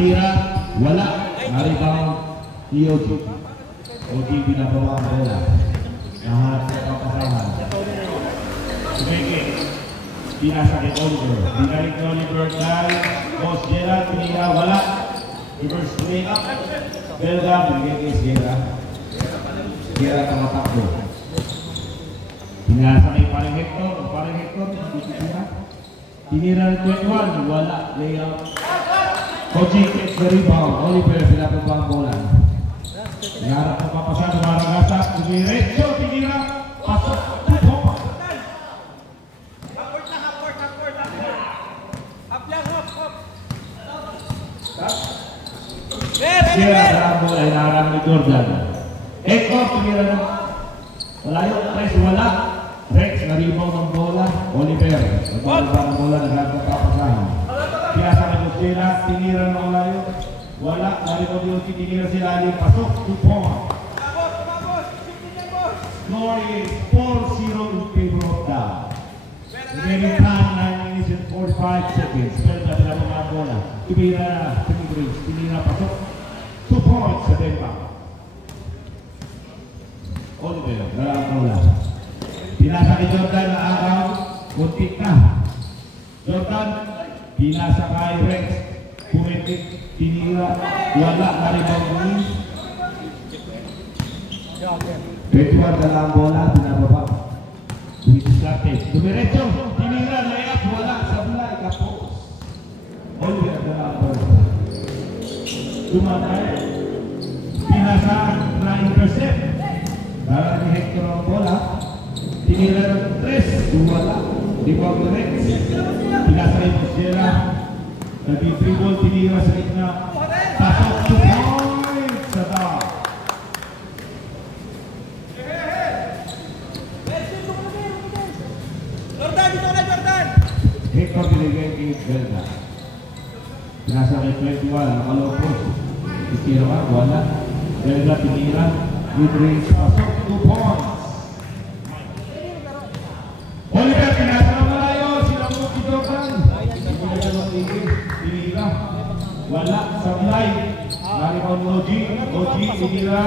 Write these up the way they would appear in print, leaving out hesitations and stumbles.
Tinira, wala. Na-rebound ni OG. OG binabawa ang bola. Lahat sa papasahan. Sumeke. Pinasa kay Oliver. Binalik ni Oliver dahil Boss Gerald, tinira, wala. Reverse play up. Belga, binigay kay Sierra. Sierra tamatakbo. Pinasa kay Paring Hector. Paring Hector, tinira. Tinira ng 21, wala. Layout. Koji takes the rebound. Oliver, pinapaba ang bola. Pinarap na papasado, maragasa. Diretso, tinira. Pasok. Sierra Rambo ay naharap ni Jordan. Hector, tumira na. Malayo, Rex wala. Rex, na-rebound ng bola. Oliver, nagbalaba ng bola, nagpapasahan. Pinasa na po sila, tinira ng malayo. Wala, na-rebound yung tinira sila. Pasok, 2 points. Score is 4-0 in favor of down. Remaining time, 9 minutes and 45 seconds. Pero na sila mga bola. Tumira na, tinira pasok. 2 points sa Denmark. Oliver, dalang bola. Pinasa kay Jordan na araw, kuntik na. Jordan, pinasa kay Rex. Pumitik, tinira, wala na rin ang buwin. 21 dalang bola, pinababa. Diskarte, dumiretso, tinira, layup, wala, sablay, kapos. Oliver, dalang bola. Tumatay, pinasa, na-intercept. Dalang ni Hector ang bola. Tinira ng 3, wala. Di ba ang Rex? Pinasa rin po sila. Nag-dribble, tinira sa gitna. Pasok 2 points sa top. Hector binigay kay Belga. Pinasa kay 21, nakalopos. Titira, wala. Belga tinira. Mid-range, pasok 2 points. Oliver, pinasa ng malayo. Silang mo kitokan. Tinira. Wala. Sablay. Naripaw ni OG. OG, tinira.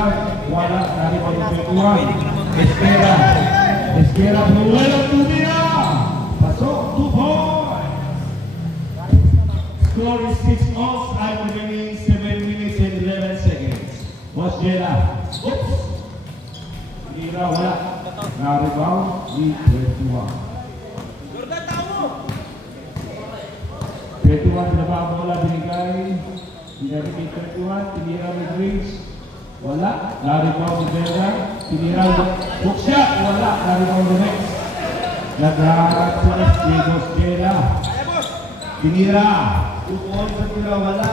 Wala. Naripaw ni 21. Esquera. Esquera, wala. Tumira. Pasok 2 points. Score is 6-0. Time remaining 7 minutes and 11 seconds. Boss Jela. Oops! Tinira, wala. Na-rebound ni 21. 21, pinaba ang bola, binigay. Pinari kay 21, tinira mid-range. Wala. Na-rebound ni Belga. Tinira, hook shot. Wala. Na-rebound ni Rex. Naghaharap sa Boss Jela. Tinira. 2 points sa tira, wala.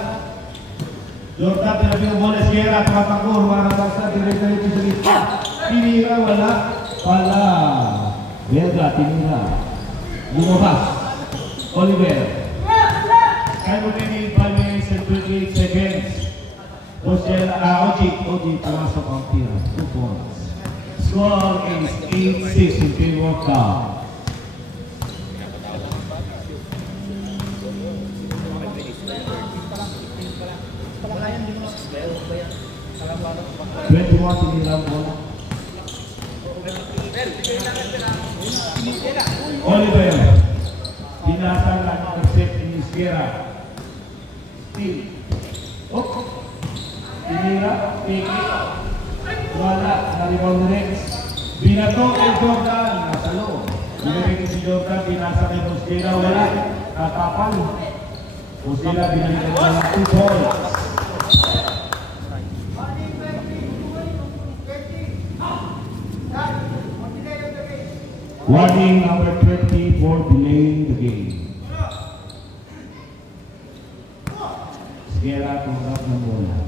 Jordan, tinabi ang bola, Sierra, tumatakbo, humarang basta, dire-diretso sa gitna. Tinira, wala. Pala. Belga, tinira. Lumabas. Oliver. Time remaining 5 minutes and 28 seconds. OG, pumasok ang tira. 2 points. Score is 8-6 in favor of down. Oliver, binasa lang ang set ni Sierra. Steve, tinira, take it. Wala, na-rebound Rex. Binato kay Jordan, nasa loob. Binigay si Jordan, binasa kay Sierra, wala. Tatapal. Sierra, binigay ko lang 2 points. Warning number 20 for delaying the game. Sierra tumanggap ng bola.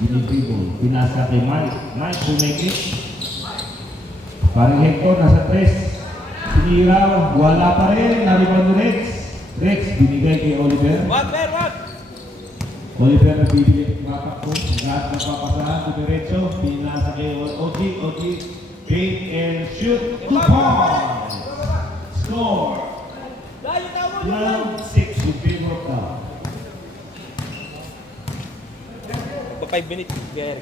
Binibigol. Pinasa kay Mike. Mike pumikit. Parang Hector nasa 3. Sinira. Wala pa rin. Nariban ni Rex. Rex binigay kay Oliver. Oliver na bibigay. Matakbo. Lahat ng papasahan. Diretso. Pinasa kay OG. Bait and shoot. 2 points. Score. 12-6 in favor of down. 5 minutes. Gary.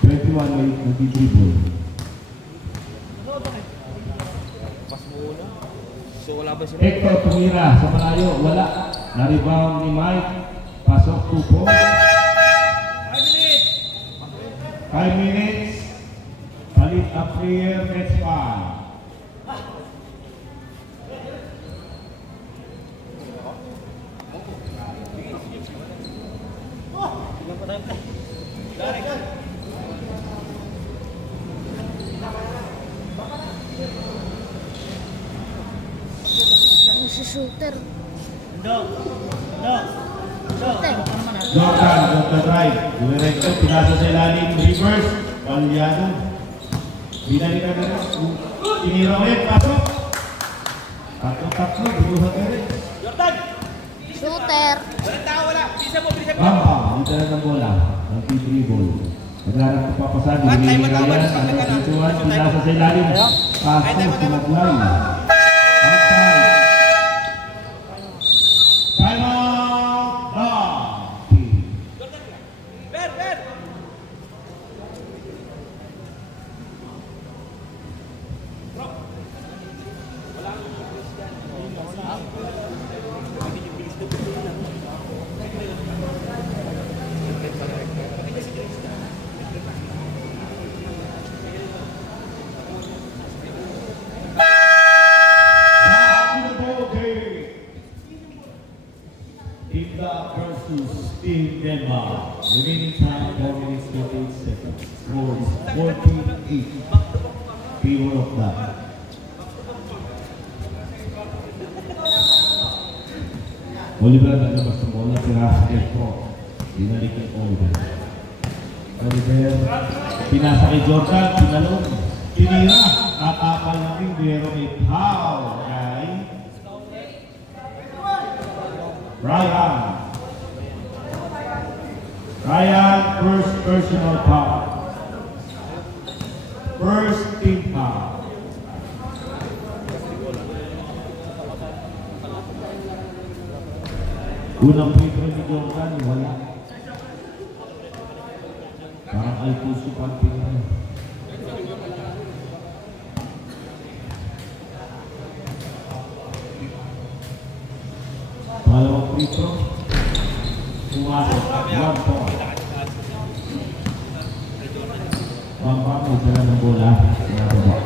21 may nag-dribble. Pas muna. So wala ba sila? Hector tumira sa malayo. Wala. Na-rebound ni Mike. Pasok 2 points. 5 minutes. Palit a player. Next 5. Shooter. Jordan, the drive. Diretso, pinasa sa ilalim. Reverse. Palyado. Binalikan na rin. Tinira ulit. Pasok. Tatlo. Biluhan ka rin. Jordan! Shooter. Walang tao, wala. Bisa mo. Bamba. Dito na ng bola. Ang dribble. Magharap ko papasan. Binili Ryan. Ang pagkituan. Pinasa sa ilalim. Pasok. Sumaglay. Outside. Time out. Ber! Team Denmark. Remaining time 4 minutes 28 seconds. Score is 14-8. Favor of that. Oliver naglabas ng bola. Pinasa kay Pro. Dinalik kay Oliver. Oliver. Pinasa kay Jordan. Pinalong. Tinira. Tatapal na rin. Pero may foul kay Ryan, first personal foul. First team foul. Unang free throw ni Jordan, wala. Parang ay puso pang tingin. Pangalawang free throw. Pumasok. 1 point. Bamba mo sila ng bola. Sinababa.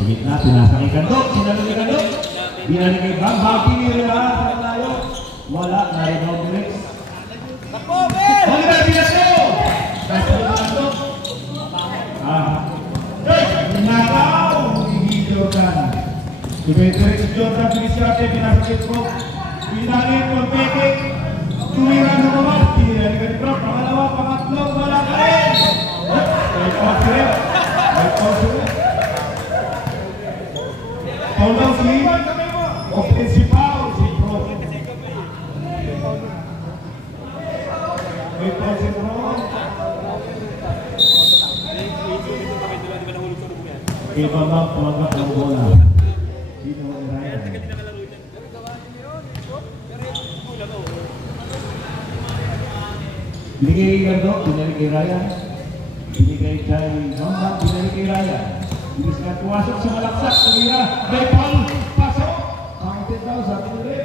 Pagit na, pinasa kay Kandok. Sinalo kay Kandok. Binalik kay Bamba. Piniri na. Layo. Wala. Na-rebound direct. Oliver Pinaseo! Nasa kay Kandok. Nakaw! Hindi Jordan. Tumitrek si Jordan. Pinisyate. Pinasa kay Pro. Pinangin ko peke. Tumira na naman. Pinili ka ni Pro. Pangalawa, pangatlo. Wala ka rin. May positive. Foul daw si offensive foul si Pro. May foul si Pro. Okay, Bambang, tumanggap ng bola. Dito ang Ryan. Binigay kay Gardok, binigay kay Ryan. Binigay kay Bambang, binigay kay Ryan. Bilis na pumasok sa malaksak, tumira. May foul, pasok. Counted daw sa tuloy.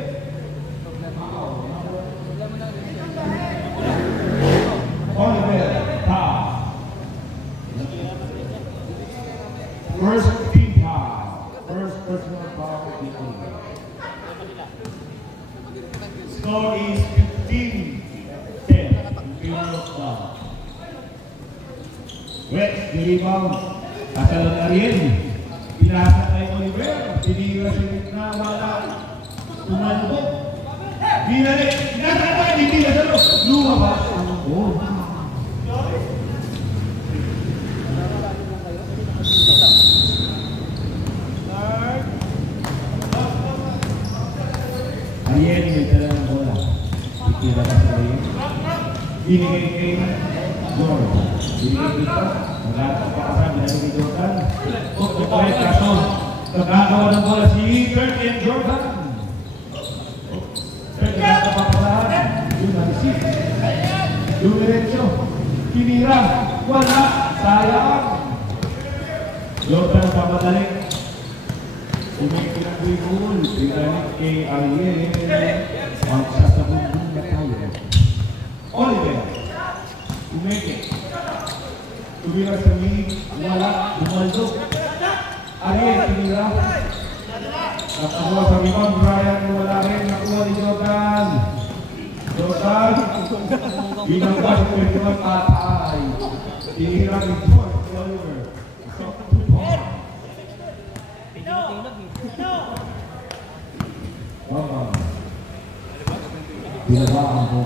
Oliver, foul. First team foul. First personal foul of the team. Score is 15-10. West, the rebound. Kasalon Ariel. Pinasa kay Oliver. Pinira sa gitna. Wala. Tumalubog. Binalik. Pinasa kay hindi na salo. Lumabas. Oh. Ariel, may tala ng bola. Itira ka sa Ariel. Binigay kay Jordan. Binigay dito. Magkakasap pa kasama. Binigay kay Jordan. Pagkakulit kaso. Nagkakawa ng bola si Kurt and Jordan. Kurt, nagkakapapasaan. Yun ang Dumiretso. Tinira. Wala. Sayang. Jordan pamadali. Umikilang goal. Pinalik kay Ariel. Ang sasabundong na tayo. Oliver. Umeke. Tumira sa mid. Wala. Bumaldo. Ariel. Tinira. Nakuha sa rebound. Brian. Wala rin. Nakuha ni Jordan. Jordan. Binanggas ko yung mga tatay. Tinira ni Oliver. Binabaan po.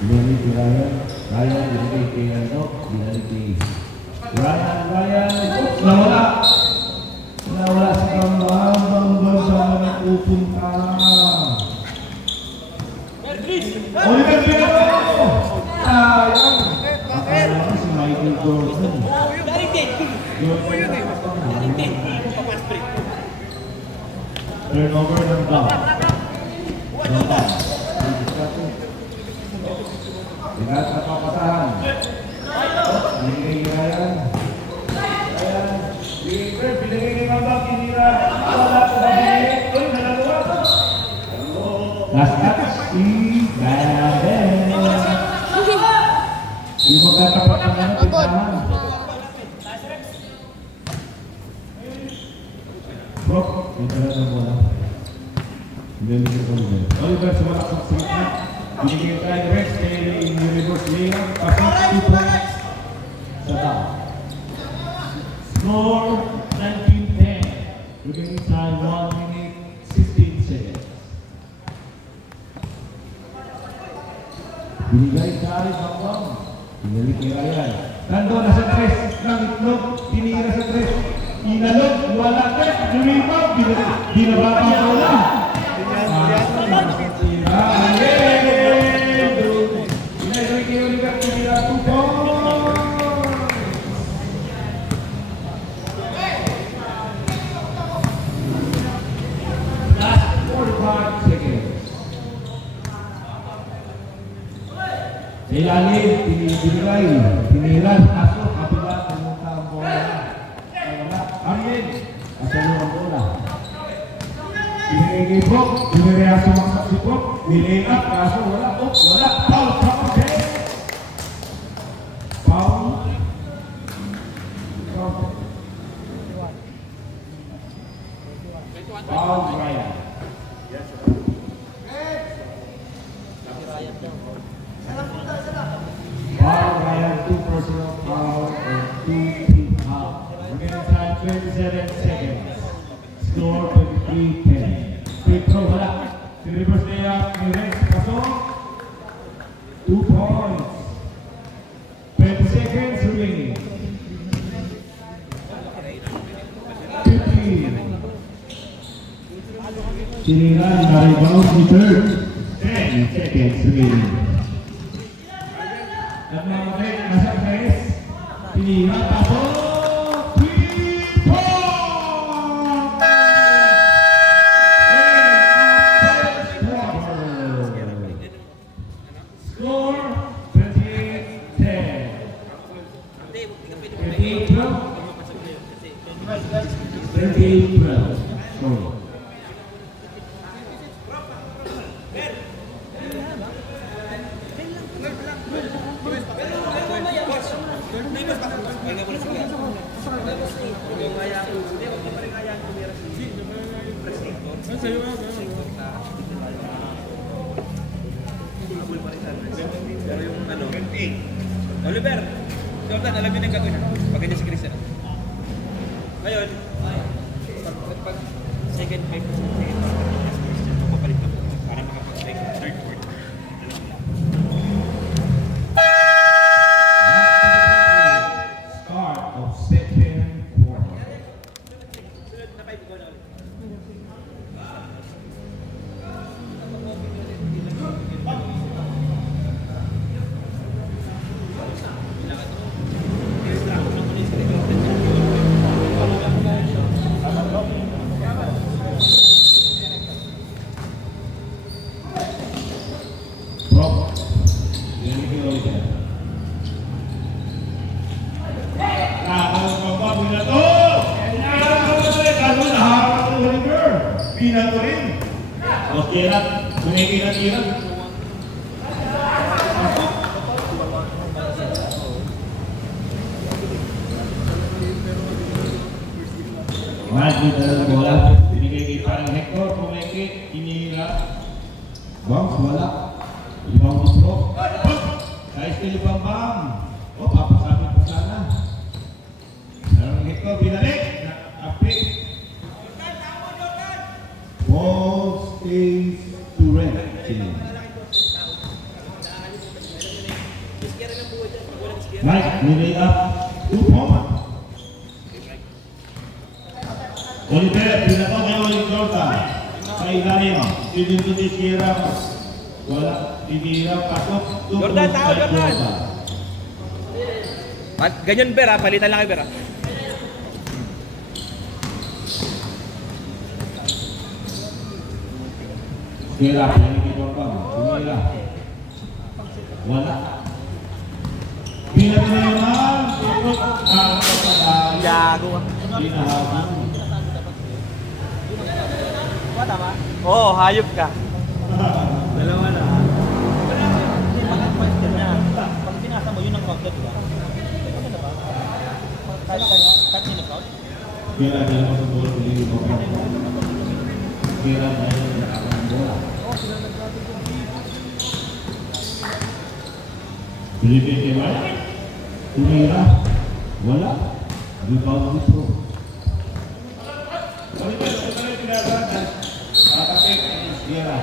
Binalik ni Ryan. Ryan, binalik kay Ano. Binalik ni Ryan. Nawala. Nawala sa kambahan. Banggal sa mga pupunta. Oliver Pinto! Sayang! Akala ko si Michael Jordan. Turnover ng down. Ingat na papatahan. Binigay ni Ryan. Binigay ni Mambang. Kinira. Wala ko ba binigay? Uy, nalaluwa. Last touch. Si Baden. Hindi magkatapat ng mga pintahan. Bro, ito na lang muna. Oliver, sumalak sa sikap. Binigay tayo Rex kay Universe Leon. Pasok 2 points sa down. Score 19-10. Remaining time 1 minute 16 seconds. Binigay tayo Bambang. Binalik kay Ryan. Tando na sa 3 ng itlog. Tinira sa 3. Inalog, wala ka, lumipag, binababa ka wala. Pinagay kayo ni Bert, tinira 2 points. Last 45 seconds. Ilalim, binigay, tinira, aso, kabila, pumunta ang bola. Ariel, asal ang bola. Binigay kay Brock, binigay sumaksak si Brock, nilay up, kaso wala, wala, foul, counted. Foul, counted. Foul, Ryan. Foul, Ryan, 2 personal foul and 2 team foul. Remaining time 27 seconds. Score 23-10. Free throw wala. Si reverse layup ni Rex pasok. 2 points. 20 seconds remaining. 15. Siniran na rebound ni Third. 10 seconds remaining. At mga Rex nasa Rex. Siniran pasok. Oliver, Jordan, alam niyo na yung gagawin na. Pag ganyan si Chris. Ngayon, pag second fight, papalit na para makapag-strike third quarter. Start of second quarter. Sunod na 5 goal na ulit. Gerard, kumikirat-kirat. Maju dalam bola, binigay kay parang Hector, kumiki, inira. Bounce, wala. Ibang butro. Kaya still ibang bang. O, papasabit pa sana. Parang Hector, binalik. Apik. Ball stays to red. Mike, nilay up. 2 points. Oliver, pinataw kayo ulit Jordan. Sa ilalim, sinunod Sierra. Wala, tinira, pasok. Jordan, tao, Jordan! Ganyan Ber ha, palitan lang kay Ber ha. Sierra, pinagigit Jordan. Tinira. Wala. Pinagigit naman. Tutok. Gago ah. Pinahabang. Tama? Oo, hayop ka. Dalawa na. Hindi, pag-question niya. Pag pinasa mo, yun ang counter, di ba? Ano na ba? Kahit sinag-count? Kira dahil mo sa bola, pili mo ka. Kira dahil nakakang bola. Pilipin kay Mike. Tumira. Wala. Rebound ni Pro. Oliver, ito na yung pinagatan. Makakapit ni Sierra.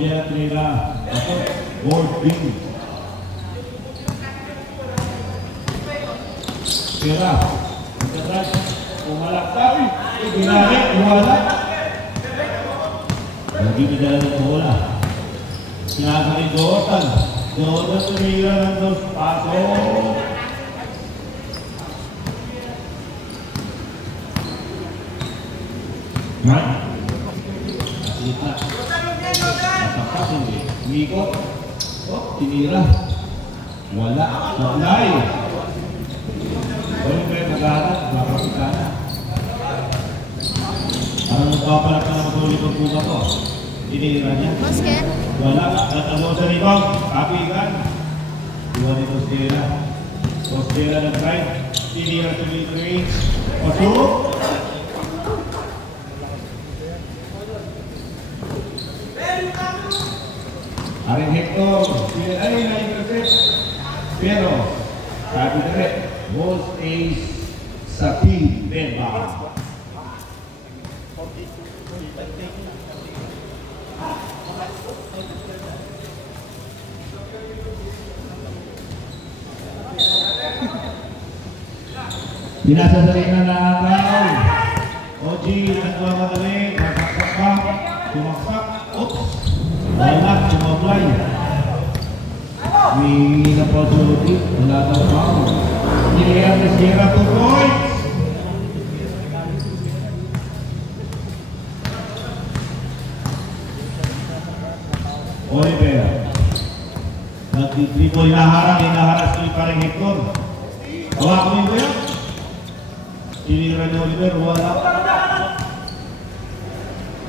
Sierra Trera. Ako, board wing. Sierra. Magkatras. Pumalaktaw. Ginalik. Wala. Lagi medala ng bola. Sinasa ni Jordan. Jordan tumira ng 2 paso. Mike. Asit na. Nasaksak hindi. Umikot. Oh, tinira. Wala. Supply. Walang kayo nag-aarap. Makapita na. Parang nagpapalat na ng tuloy ng buka ko. Tinira niya. Basket. Wala. Nagtalo sa rebound. Kapigan. Iwan nito Sierra. So Sierra nag-drive. Tinira to mid-range. Pasok. Aring Hector. Sierra ay na-intercept. Pero sabi na rin. Ball stays sa team. Denver. Pinasasali na nakakaw. OG, nagmamadali. Masaksak pa. Sumaksak. Oops. Wala, sumablay. May na-opportunity. Wala na foul. Niliyar ni Sierra 2 points. Oliver. Nag-triple inaharas ko yung parang Hector. Hawak mo yung yan. Tinira ni Oliver, wala.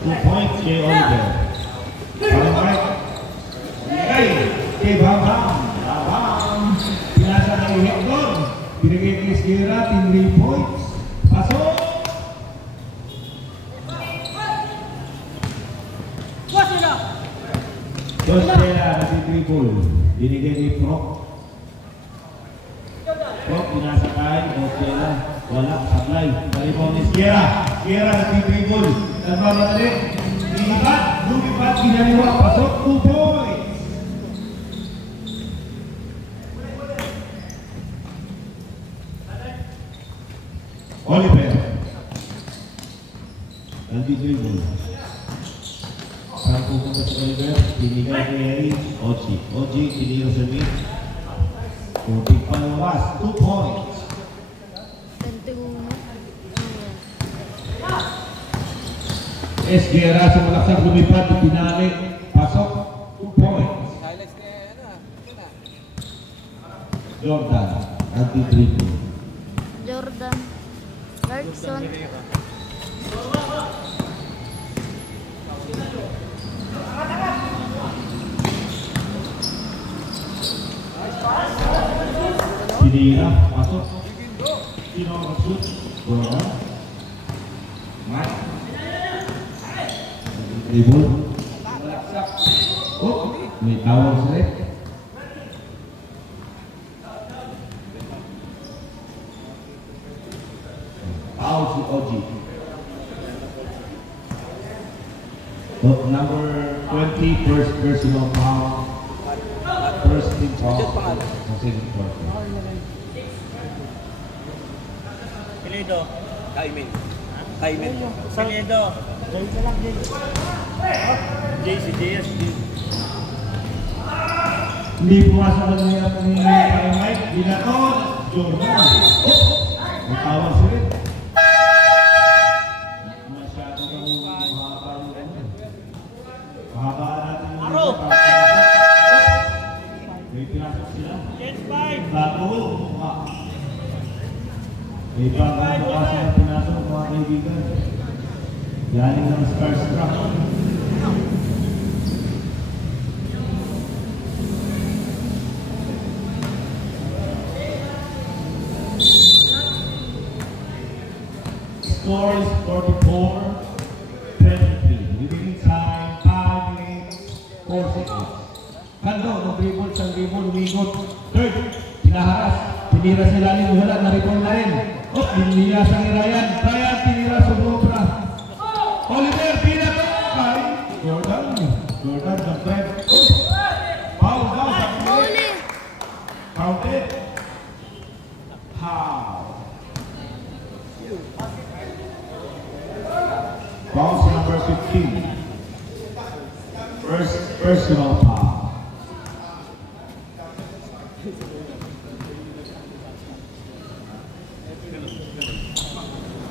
2 points kay Oliver. Parang Mike. Kay Babam. Pinasa kay Hector. Binigay kay Sierra, 3 points. Pasok! Dos Sierra na si triple. Binigay ni Prok. Prok, pinasakay. Dos Sierra. Wala, supply. Nalipaw ni Sierra. Sierra na si triple. Nagmamadali. Lumipat, ginaliwa. Pasok, 2 points. Oliver. Nag-dribble. Parang pupunta si Oliver, binigay kay Eric, OG, tinira sa mid. Putik palawas, 2 points. 21. Sierra sa malaksak lumipad, pinali, pasok, 2 points. Jordan, anti-dribble. Jordan. Clarkson. Sinira, masuk. Sino ang shoot? Jordan. Mike. Dribble. Oh, may tawag sa red. Foul si Oji. Oh, number 20, first personal foul. First team foul. Sa second quarter. Pilido. Kaimin. Kaimin. Pilido. JS. Hindi pumasok ang nilap ni Mike. Binaton. Jordan. Oh! May tawag si red. Masyado kang mahaba yun. Mahabaan natin yung Aro! may pinasok sila. Change 5. Bago. May bagong bukas na pinasok mga kaibigan. Yaling ng Starstruck. Score is 44-23. Remaining time, 5 minutes, 4 seconds. Kando, nag-dribble siyang dribble, umigot. Third, pinaharas. Tinira si Lalim, wala, na-return na rin. Oh, dinila sa Ryan. Ryan, tinira sa Blobra. Oliver, pinaka. Kay Jordan. Jordan, the threat. Oh, foul daw sa Uli. counted. Foul. Bounce number 15. First personal foul.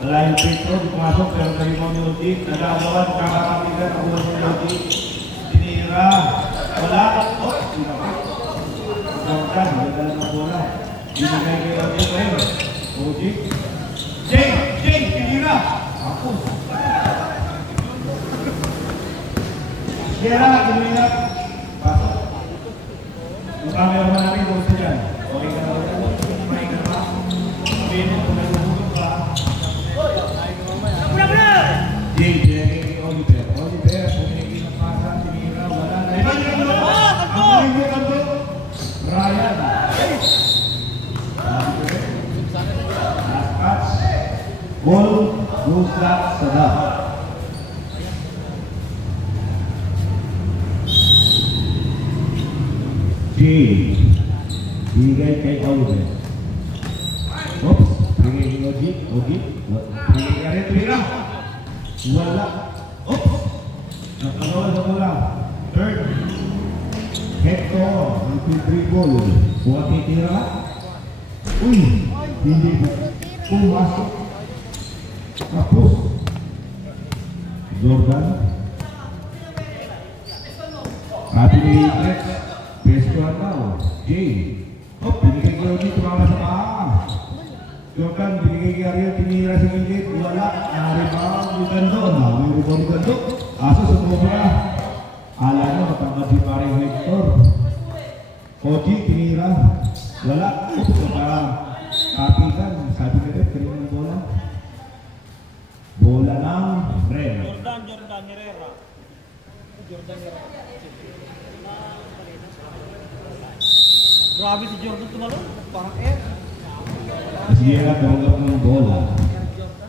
Line Petro, pumasok pero dari mo ni Lodi. Nagagawan, kakakapigan ang ulo ni Lodi. Tinira. Wala. Oh, sinapit. Jordan, nagdala ng bola. Binigay kay Lodi rin. Lodi. Jay, tinira. Ako. Kira, tinira. Pasok. Yung camera mo namin, kung sa dyan. Okay ka na wala. Okay ka na. Sabihin mo, kung nagpupunod ka. Jay, kay Oliver. Oliver, pumigil ng pasa. Tinira, wala. Ang kanto. Ryan. Last catch. Ball goes back sa dap. Jay, bigay kay Oliver. Oops, bigay kay Oji. Bigay kay Aretria. Wala. Oops, nakalawa na bola. Third, Hector, dribble. Buhat titira. Uy, hindi pumasok. Tapos Jordan. Sabi ni Rex, best one now. Jay. Oh, binigay ko ulit, tumama sa paa. Jordan, binigay kay Ariel, tinira sa gilid. Wala, rebound ni Gando. May rebound ni Gando. Aso sa Cobra. Ala nyo, matangkad si paring Hector. Koji, tinira. Wala. Oops, kapikan. Sabi ni Rex, kanina ng bola. Bola ng Ren. Jordan Herrera. Grabe si Jordan tumalon. Parang air. Sierra tanggap ng bola.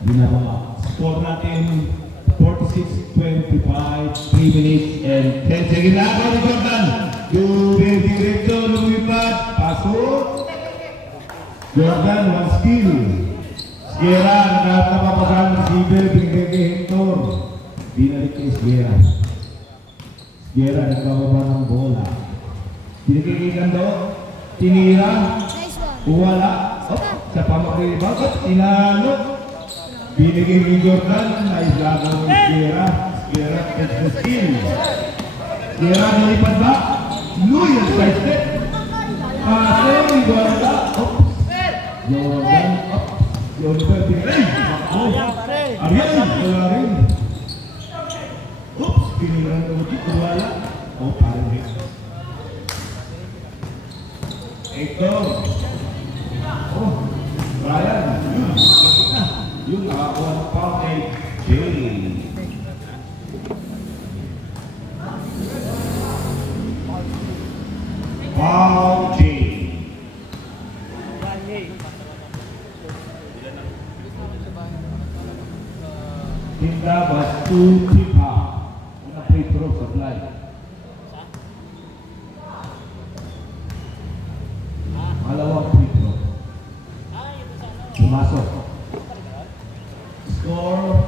Ginagawa. Score natin 46-25, 3 minutes and 10 seconds. Ako ni Jordan. Diretso, lumipat. Pasok. Jordan, one skill. Sierra, nagkapapasan ng Sibel, binigay kay Hector. Binalik kay Sierra. Sierra, nagkababa ng bola. Binigay kay Gando. Tinira. Nice one. Wala. Oh, sa pamakribaw. Tinalo. Binigay ni Jordan. Naislagaw ni Sierra. Sierra, takes the skill. Sierra, nalipad ba? Loyal side step. Pase, wala. Jordan, Jordan, pinilay. Ariel, wala rin. Oops, pinilang ulit, wala. Parang hit. Ito. Ryan, yung nakakuha ng foul ay Jay. Foul Jay. Tinda Bastu Tipa. Una free throw supply. Malawang free throw. Pumasok. Score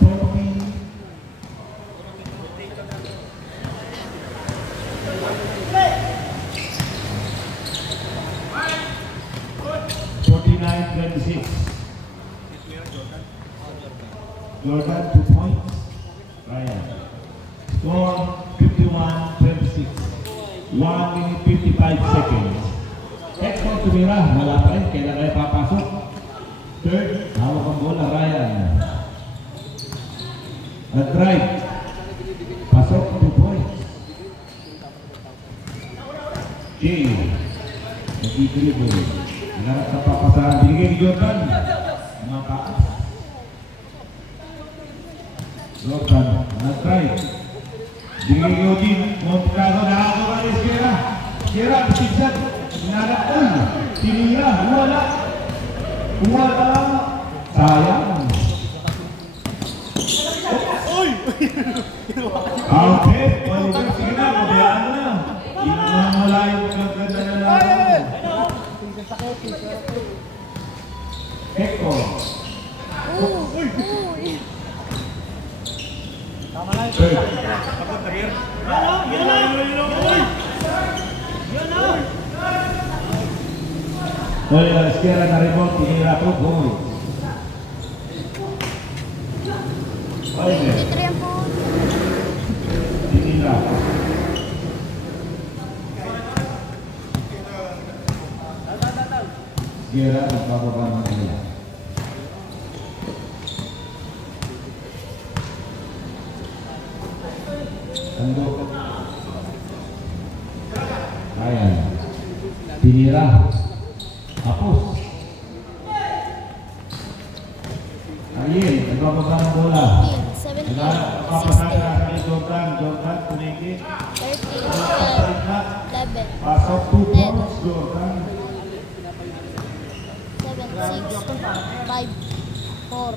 49-26. Jordan 2 points. Ryan. Score 51-26. 1 minute 55 seconds. Next one tumira. Wala pa rin. Kailan kayo papasok? Third. Hawak ang bola. Ryan. Nag-drive. Pasok 2 points. Jay. Nag-i-dribble. Nangarap na papasahan. Binigay ni Jordan. Mga taas. Jordan. Nag-drive. Binigay ni Odin. Montcado. Nakagawa ni Sierra. Sierra. Pisigsan. Nangarap ko. Tinira. Wala. Wala. Sayang. Okay. Oliver. Sige na. Mabayaan mo na. Inuman mo lang yung ganda na lang. Eko. Tama lang. Kapag career. Oleh la izquierda en la rebote y la tocó. Oye. Tinira. Izquierda bababa ng nila. Tando. Ayan. Tinira. Hapos. Ariel, nagbababa ng bola. Nagpapasaka sa Jordan. Jordan, tumigil. 11. Pasok 2 points, Jordan. 7, 6, 5, 4,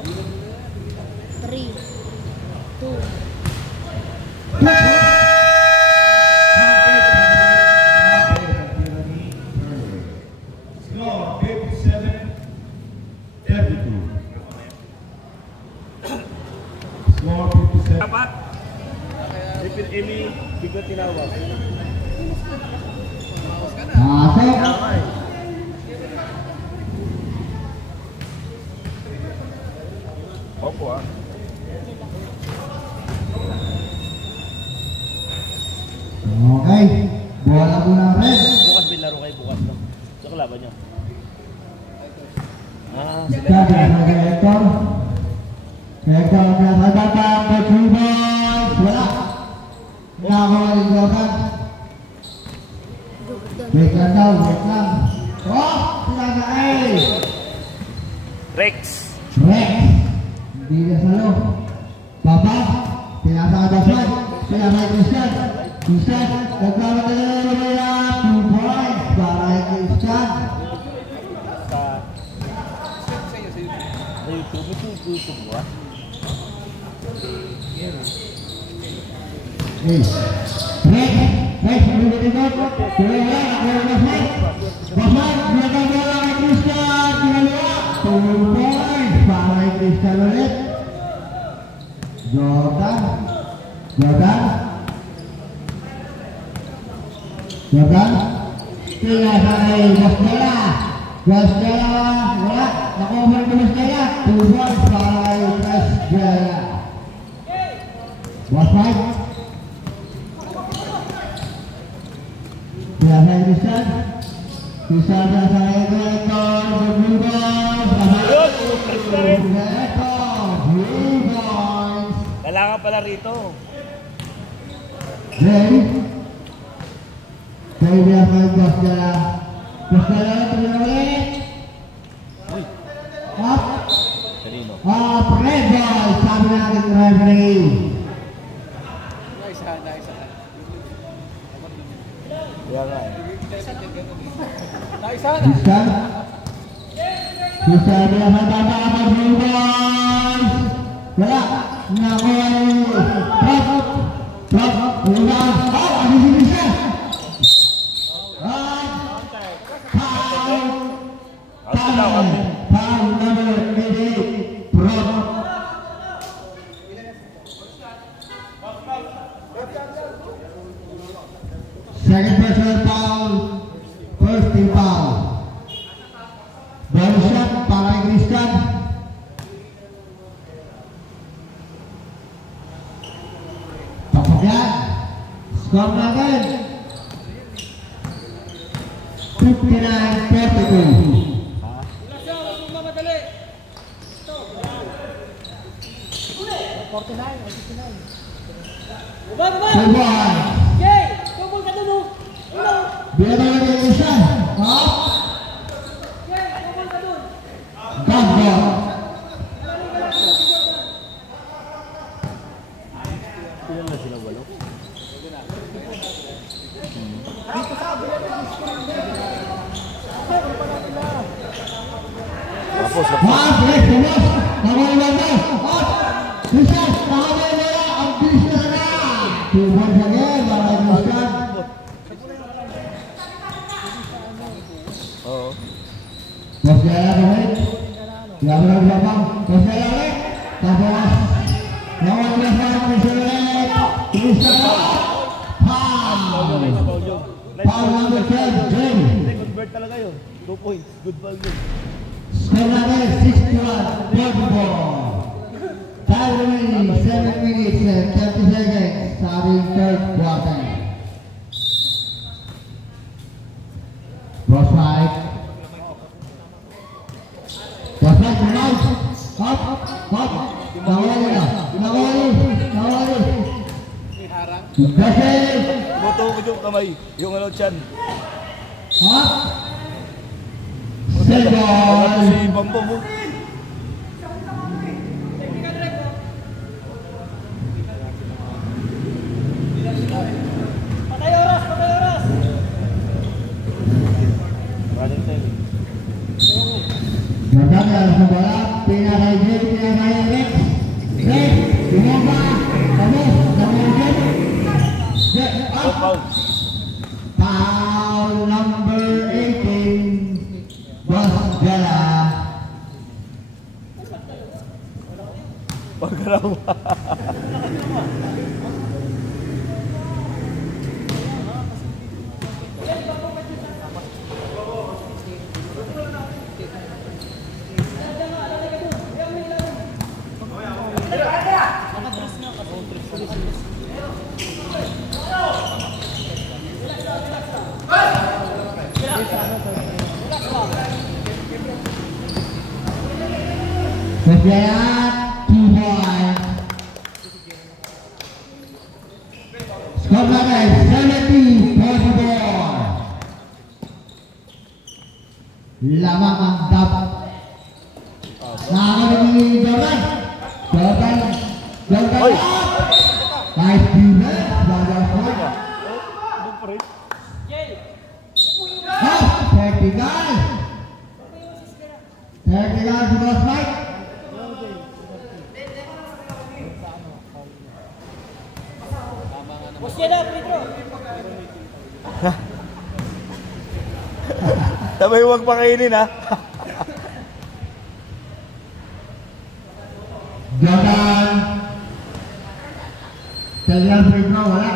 3, 2. Score 57-32. Score 57. Dapat. Repeat Amy, bigot tinawag. Opo ah. Okay, bola muna red. Bukas may laro kayo bukas no? Sa kalaban nyo. Sabi na kay Hector. Hector na natatang the 3 balls. Wala. Nakakuha ni Jordan. Wait lang daw, wait lang. Oh, sinaga ay. Rex. Rex. Hindi na salo. Papa, pinasa ka Basman. Pinasa kay Christian. Christian, nagkaroon na nila 2 points para kay Christian. Sa YouTube, ito YouTube mo ah. Rex, Rex, lumilipot. Tuloy na, nakuha na Basman. Basman, nagkagawa kay Christian. Pinalawa, 2 points para kay Christian ulit. Jordan. Jordan. Jordan. Pinasa kay Basdela. Basdela, wala. Nakuha ni Basdela. 2 points para kay Basdela. Basman. Pinasa kay Christian. Bisa saya rekor Blue Boys. Rekor Blue Boys. Kailangan pala rito. Ready? Saya biar main bos jalan. Bos jalan terus ulit. Up. Kanino? Up, Red Boys. Sabi natin referee. Nice. Kaya nga eh. Bisa dia bertambah apa Blue Boys. Wala. Nakuha ni Drop. Ulang. Oh, ada si bisa. Foul number 88. Drop. Second personal foul. First team foul. Baru shot para Ingriskan. Kemudian skor natin 59-32. Bila tayo ng isa, Gambol. Ilan na sila, walo? Tapos, Bilis, tumas. Nangulang na. Isa, nakakamay na. Ang bilis na na. Tumas again, para Ingriskan. oo. Bos jalan ulit. Yang belakang. Bos jalan ulit. Tapos lawan belakang ulit. Ingriskan. Foul number 12, Jim. Convert talaga yun. 2 points. Good ball yun. Skor natin 61-44. Time remaining 7 minutes and 30 seconds starting third quarter. Cross right. Cross right, benar. Up. Nawali. Dasar. Boto ko yung kamay. Yung ano chan. Up. Sebol. Si Bambo mo. Patay oras! Running time. Nampaknya harus bola, pindah Rex. Rex, Dimova, Jet, up. Foul number 18, Bos Jala. Pagkaraw. Berjaya 2 points. Skor natin 70-44. Lamang ang dap. Nakakabit ni Jordan. Nice defense. Bagal point. Technical. Technical si Boss Mike. Bos niya na, Pedro! Sabay huwag pakainin ha. Jordan. Technical free throw, wala.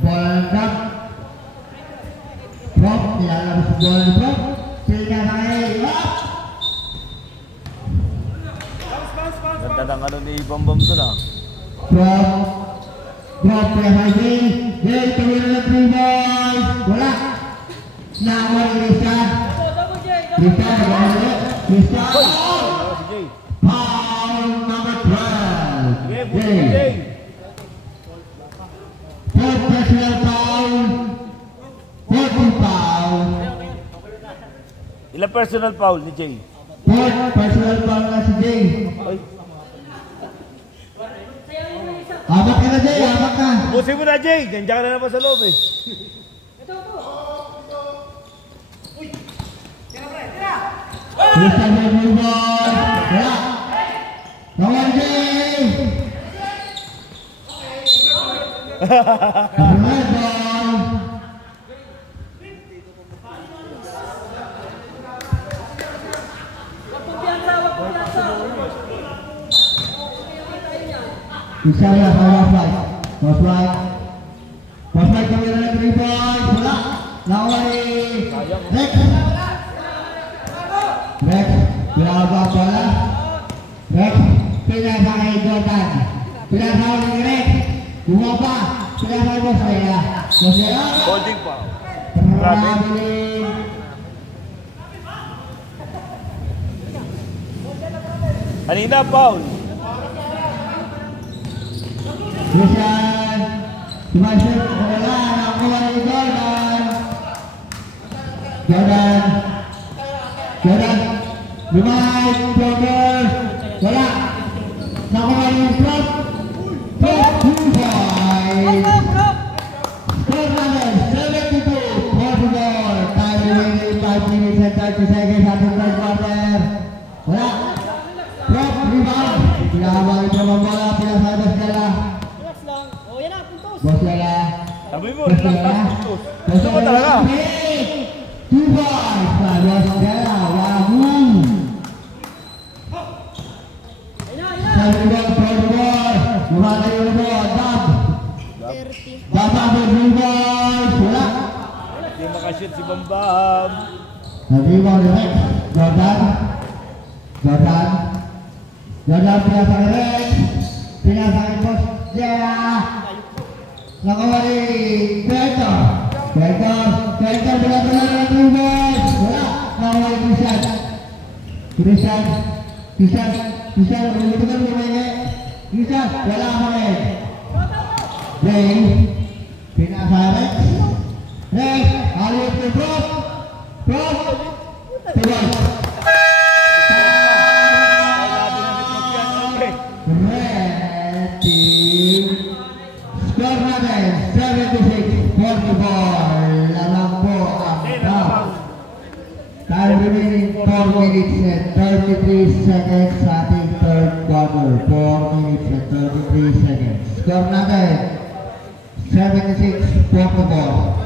Ball drop. Drop, nilalabas si ball drop. Sila tayo, up! Ganda ng ano ni Bambam doon ha. Drop ya lagi. Dia turun 3 boys. Bola. Nawan Christian. Christian, Christian. Si Jay. Foul number 12. Jay. Fourth personal foul. 40 foul. Ilang personal foul ni Jay? Fourth personal foul na si Jay. Ay, Abat ka na Jay, abat ka. busin mo na Jay. Nandiyan ka na naman sa loob eh. Christian will move on. Wala. Nawan Jay. Red ball. Isaya Post right kamera ng 3 points. Wala. Nawan ni Rex. Rex, pinababa ang bola. Rex, pinasa kay Jordan. Pinasa ni Rex. Bumaba. Pinasa kay Boswea. Boswea. Holding pa. Traveling. Kanina foul. Christian. Sumasip. Wala. Nakuha ni Jordan. Jordan. Jordan. Lumay. Jordan. Wala. Nakuha ni Prop. Prop. 2 points. Score natin. 72. Portugal. Time remaining 5 minutes and 30 seconds at the third quarter. Wala. Prop. Rebound. Pinahawag ito ng bola. Pinasabas Boswea. Boswea. Sabi mo, relax lang. Gusto mo talaga. 2 points by Boswea. Wahoo! Portugal. Lumana yung bola. Dab. 30. Dab ang rebound. Wala. Hindi makashoot si Bambam. Rebound ni Rex. Jordan. Jordan pinasa kay Rex. Pinasa kay Boswea. Nakuha ni Vector. Vector benar-benar ng rebound. Wala. Nakuha ni Christian. Membutuhkan pemainnya. Christian. Wala ang main. Jay. Pinasa Rex. Rex. Alif ke Prop. Tebal. Red team. Skor natin 76-44. Lamang po ang top. Time remaining 4 minutes and 33 seconds sa ating third quarter. 4 minutes and 33 seconds. Skor natin 76-44.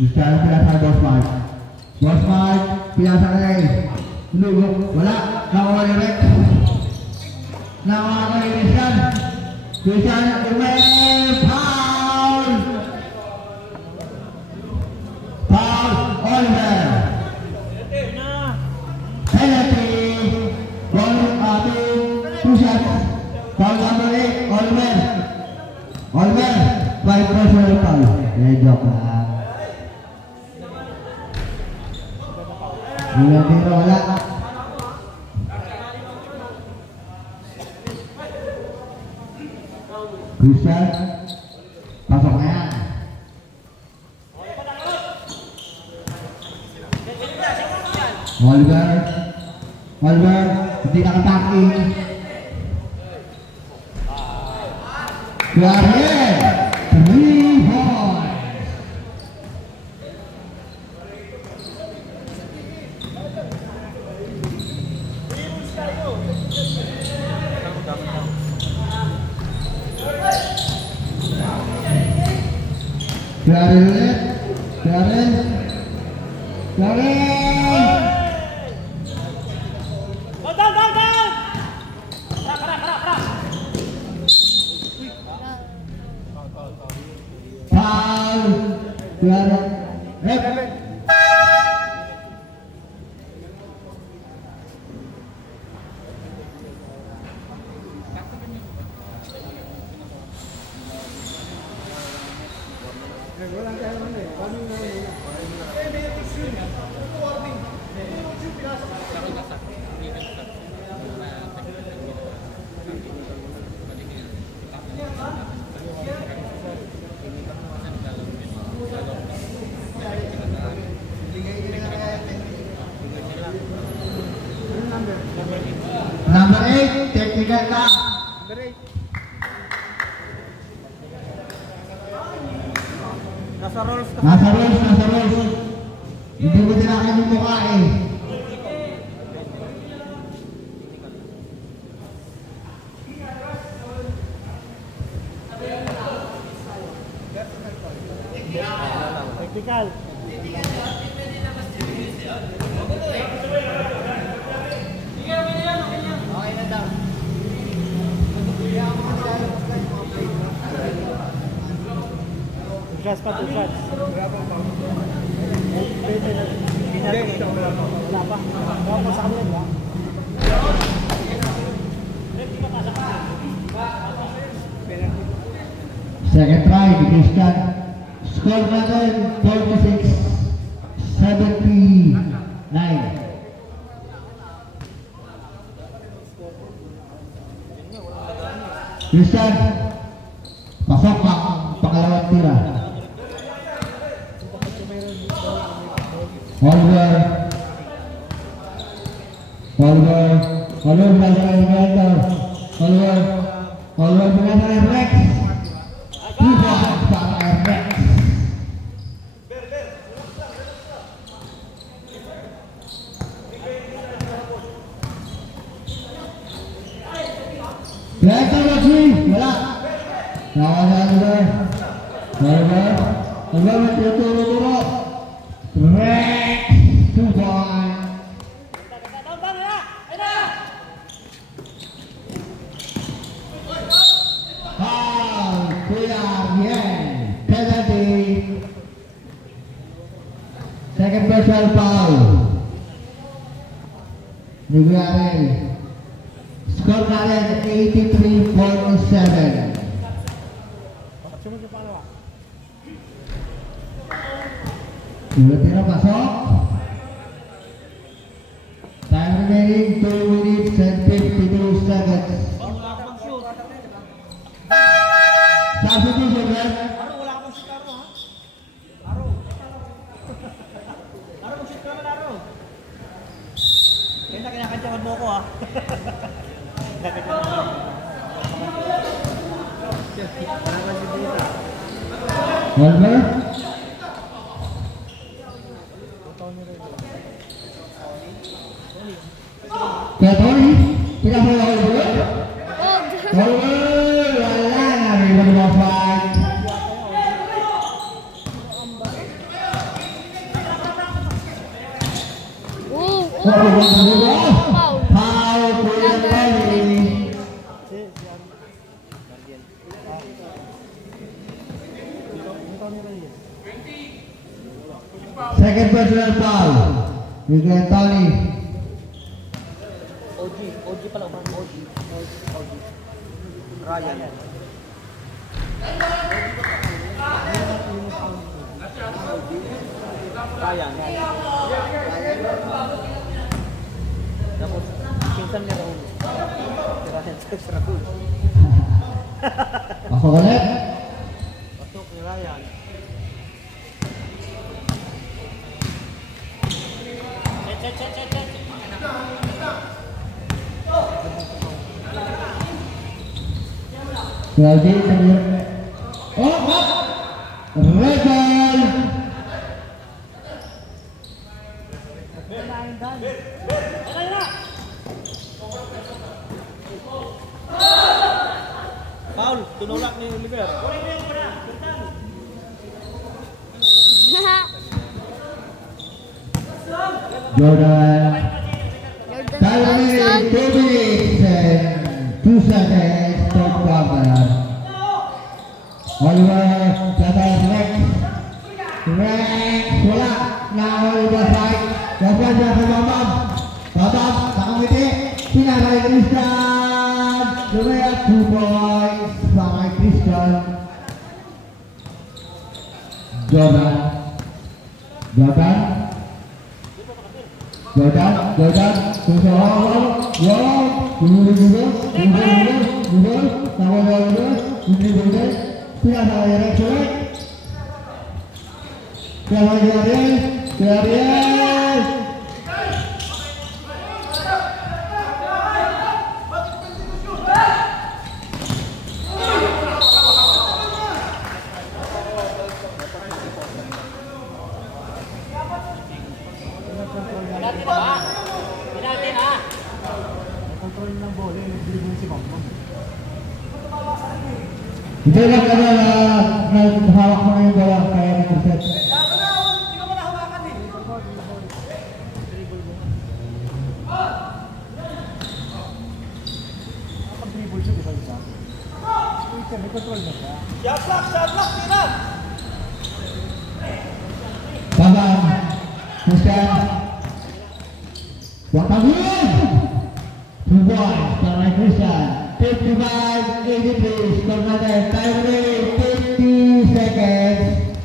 Christian pinasa Bosman. Pinasa kay Lugo. Wala. Nakuha ni Rex. Nakuha kay Christian umay. Foul. Oliver. Penalty. Ball ating 2 shots. Foul number 8. Oliver. By personal foul. Joke lang. Bulan dito wala. Christian. Pasok na yan. Oliver. Hindi nakatake. Gabriel. 3 points. Biarin ulit. Biarin. Biarin. Foul. Biarin. Number 8, technical ka. Nasa rolls ka. Nasa rolls. Hindi mo tinakin yung mukha eh. Technical. Shots pa, 2 shots. Wala pa. Wala pa sa kanila, di ba? Second try, di Christian. Score natin, 46-79. Christian, pasok pa, pangalawang tira. Oliver, Oliver Rex. 2 points para Rex. Rex number 3, wala. Oliver, magtuturo-turo. Rex, 2 points. Foul, clear, penalty. Second personal foul. Niguarel. Score natin 83-47. Dua tira pasok. Time remaining 2 minutes and 52 seconds. Substitution, man. Wala akong shoot Aro, ha? Aro, mag-shoot ka naman, Aro. Kaya na kinakantyawan mo ko, ha? Oliver. Kaya Tony, pinapala ko Oliver. Oliver, wala na rin mag-mafag. Foul, Kuya Tony. Second personal foul. Kuya Tony. OG pala, OG. Ryan. Tapos, pinsan ni Raul. Ryan Sex Raul. Pasok ulit. Pasok ni Ryan. Check. Lagi sambil. Oh, Rebel. Paul, tunulak ni Oliver. Jordan. Jordan Time Johnson. 2 minutes and 2 seconds, third quarter. Oliver, Jatah Rex. Rex, wala. Now Oliver right. Dapat dia ke Babam. Babam, Sakamiti. Sinakay Christian. Lumaya 2 points. Sakay Christian. Jordan. Jordan. Jordan. Susuhawal. Wow. Dulu. Tawal. Ini. Sinakay Rex. Ariel. Control ng bola, yung dribble si Mamman. Ito lang hawak mo yung bola kaya nag-reset. Dribble siya, di ba isa? Ito, may control na siya. Babam, Christian. Watagin! 2 points para Christian. 55-83, score natin. Time limit, 50 seconds.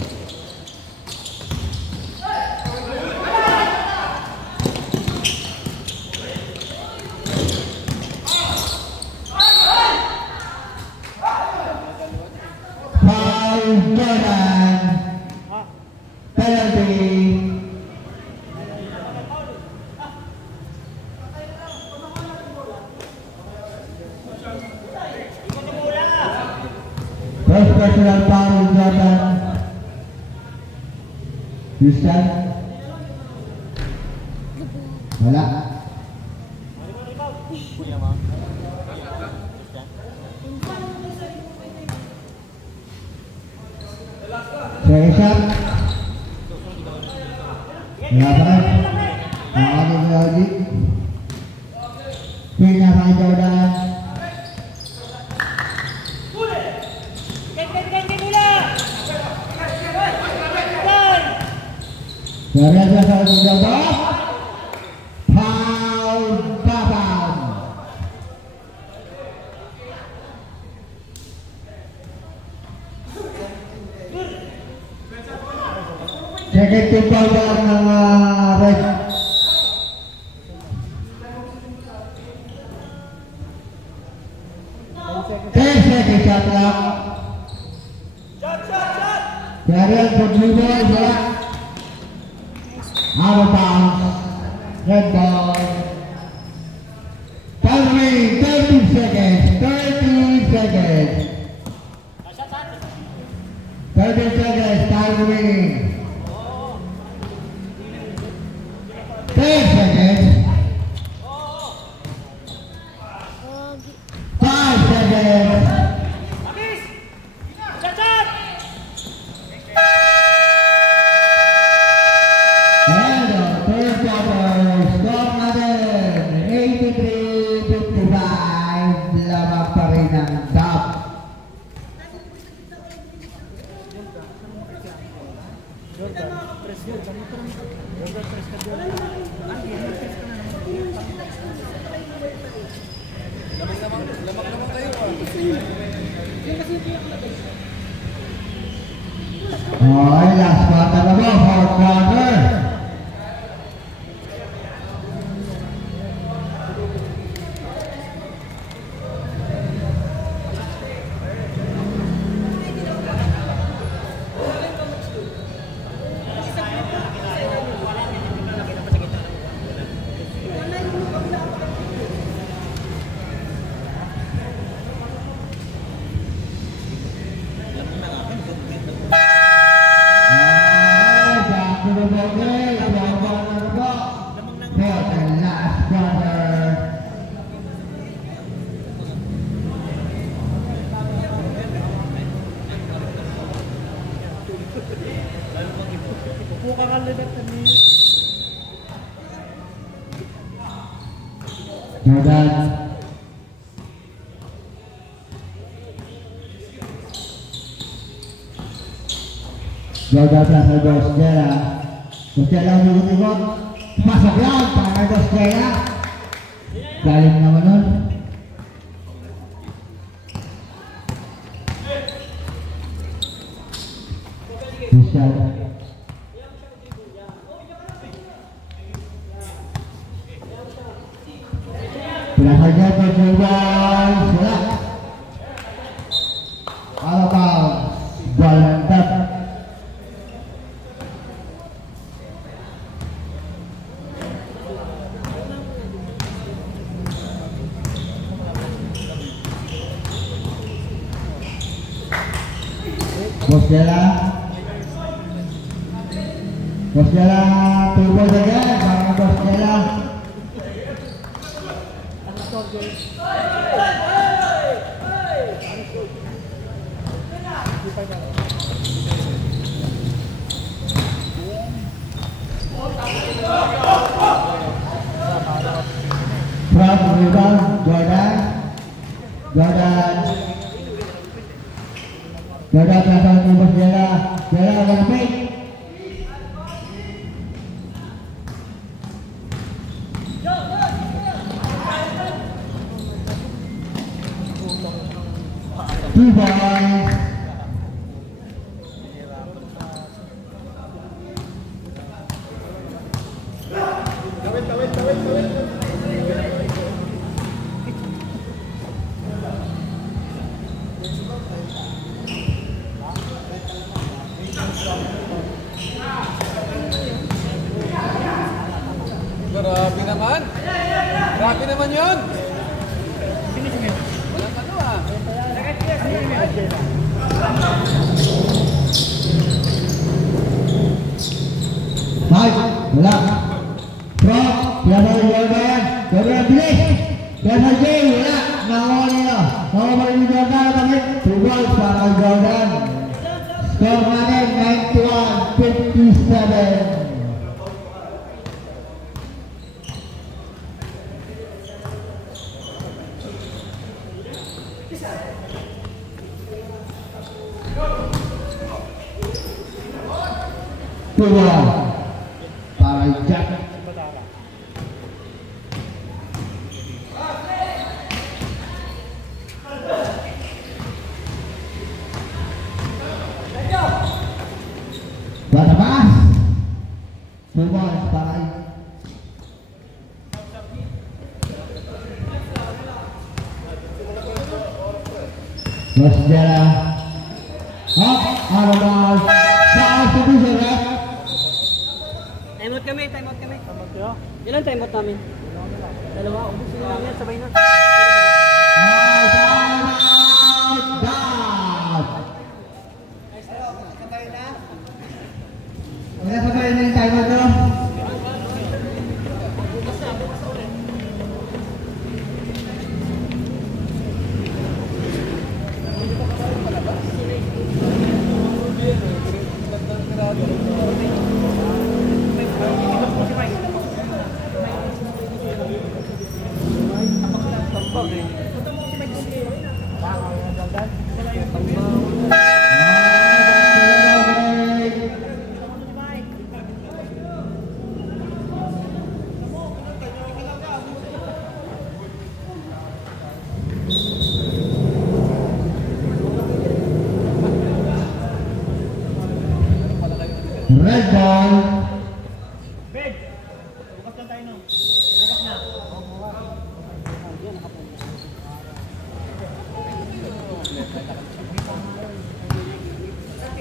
Foul, Jordan. Penalty. First personal foul, Jordan. Christian. Wala. Second shot. Wala pa rin. Nakakagin na lagi. Pinaka Jordan. Dari atas satu jawab. Foul Babam. Second tumpal ng Red. Second shot lang. Dari ang pag-dribble bola. Out of bounds. Red ball. Time remaining 30 seconds. 30 seconds. 30 seconds. Time remaining. 10 seconds. 5 seconds. And the third quarter score natin 83-55, lamang pa rin ang top. Jordan, press Jordan. Jordan, press ka Jordan. Lamang kayo. Okay, last quarter na po, fourth quarter. Jordan. Jordan Plaza Bosjela. Bosjela ikut-ikut. Masuk lang para Bosjela. Galing naman nun. Bisa. Belakannya berjuang siap. Apa balantap. Bosjela turbo saja, para Bosjela. From rebound Jordan belakang Bosjela. Bosjela berpik. Two boys. Grabe naman. Grabe naman yun. Walang ano ah. Mike, wala. Frog, biasa Jordan. Jordan bilis. Biasa Jay, wala. Nakuha nila. Nakuha pa rin ni Jordan. Tapi, 2 balls para Jordan. Skor natin, 91-57. Dua para Jack. Buat apa? Dua para Bosjela. Hop, arabas. Saat itu sudah. Time out kami. Time out kayo? Ilan time out namin? Dalawa. Ubus sila namin at sabay na. Sabay na yung time out doon. Red ball. Bed! Bukas lang tayo no. Bukas na.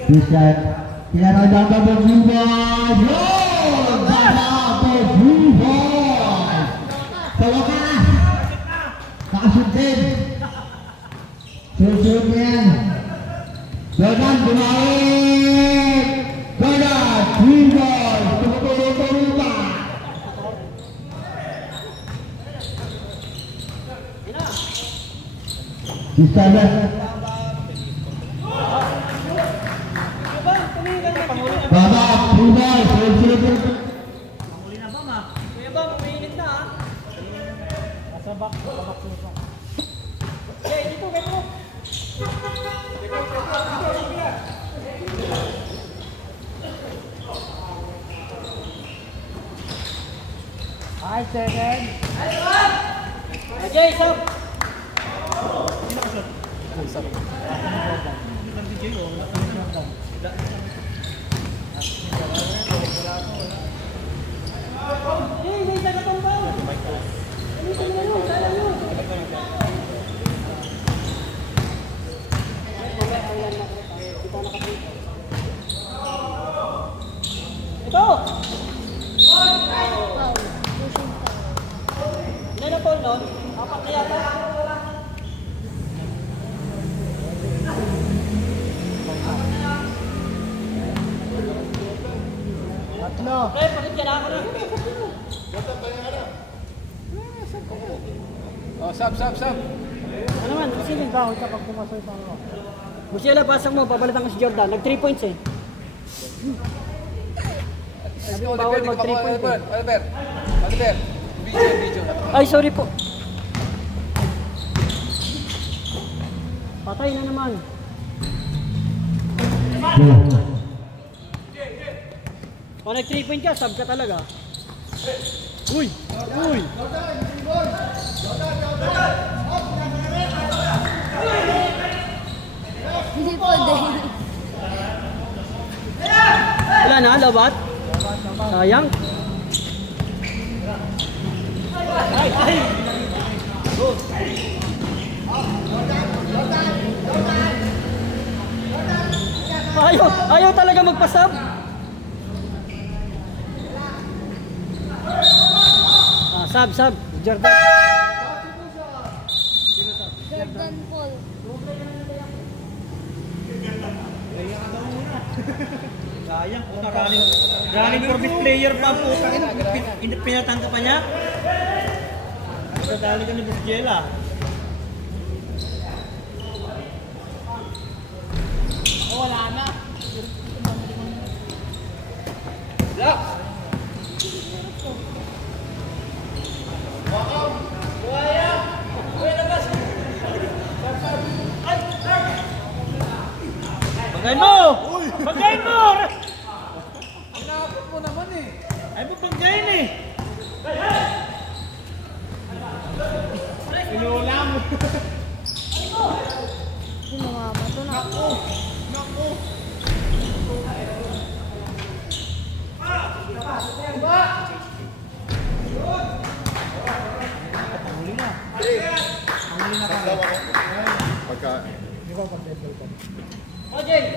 Bisa tidak ada berubah. Berubah. Tolonglah. Kasutin. Susunnya. Jangan kembali. Jordan, berubah. Berubah. Bisa dah. Babak berubah. Panghuli na ba ma? Kuya ba, umiinit na ha? Nakabak suso. Okay, dito, dito. Ay, second. Okay, stop. May isa ka pang ball. Ano yun? Sayang yun. Ito! Wow. Pushing foul. Ilan na ball nun? Apat na yata. Tatlo. Pre, pakit ka na ako na. Oh, sub. Ano man? Sige, gawin ka pag pumasok yung pangalawa. Musiala, pasok mo. Papalitan ko si Jordan. Nag 3 points eh. Sabi ko bawal mag 3 points eh. Oliver. Video. Ay, sorry po. Patay na naman. O nag 3 point ka, sub ka talaga. Uy! Hindi po din. Wala na, labat? Sayang. Ay! Ayaw talaga magpasab. Sub. Jordan. Jordan Paul. Sayang, running for best player pa po. Pinatang ka pa niya. Nadali ka ni Busjela. Wala na. Lock! Bagayin mo! Bagayin mo! Hinapot mo naman eh. Ay mo bagayin eh! Inulam! Sumamato na. Pagka Ojay!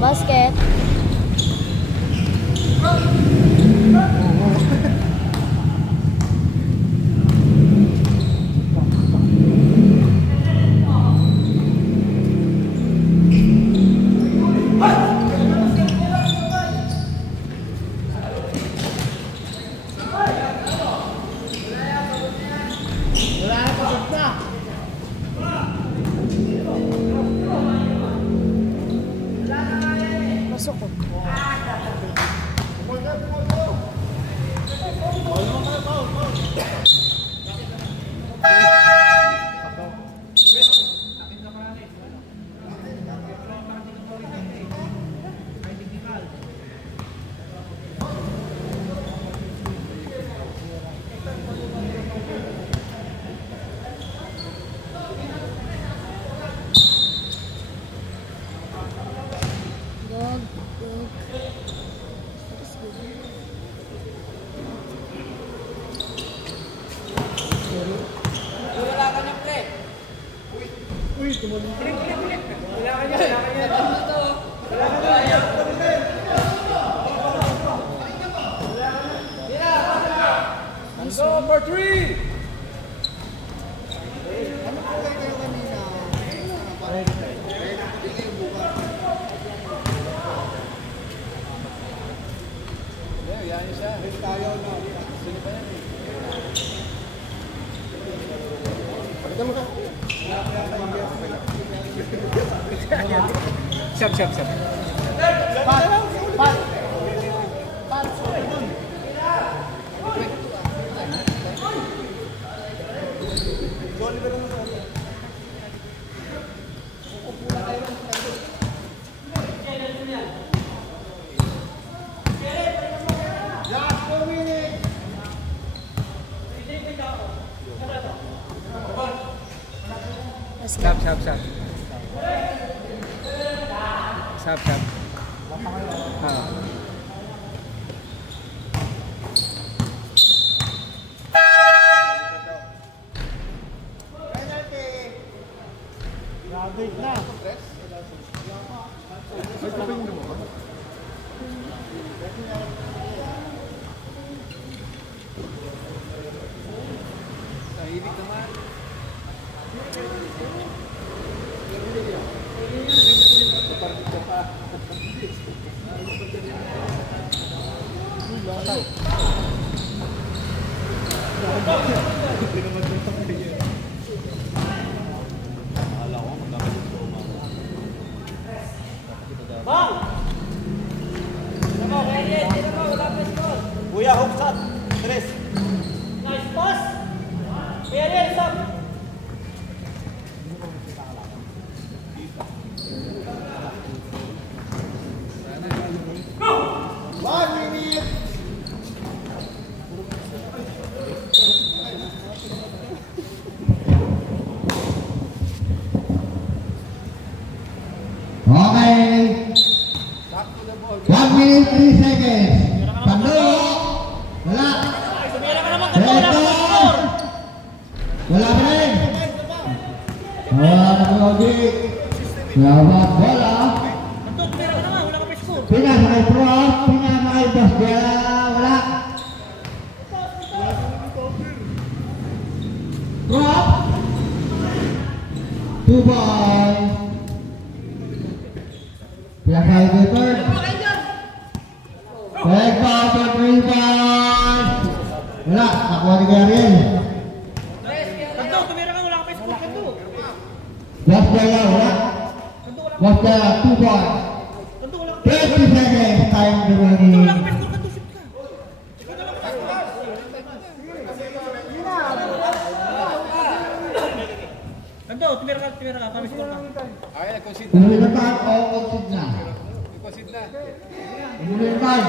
Basket. Masuk ko. Dog. That's good. Wala ka na pre! Uy, tumulong. Wala ka Go for 3! Siap. Siap. Grabe na. Kuya, hook shot. 3. Nice pass. Ariel, stop. Okay. 1 minute 3 seconds. Pandulo. Wala. Sumira ka naman kanto. Wala ka score. Wala pa rin. Wala na Kogi. Labat bola. Kanto, sumira ka naman. Wala ka pa score. Pinasa kay Prof. Pinasa kay Basbela. Wala. Prof. 2 points. Pinasa kay Gilbert. Back pass on 3 points. Wala. Nakuha ni Ariel. Kanto, sumira ka. Wala ka pa score. Kanto. Basbela. Wala. Basbela 2 points. Kanto, wala ka 20 seconds. Time remaining. wala ka pa score. Kanto, shoot ka. Kanto, sumira ka. Kami score ka. Umulitan o concede na? Umulitan.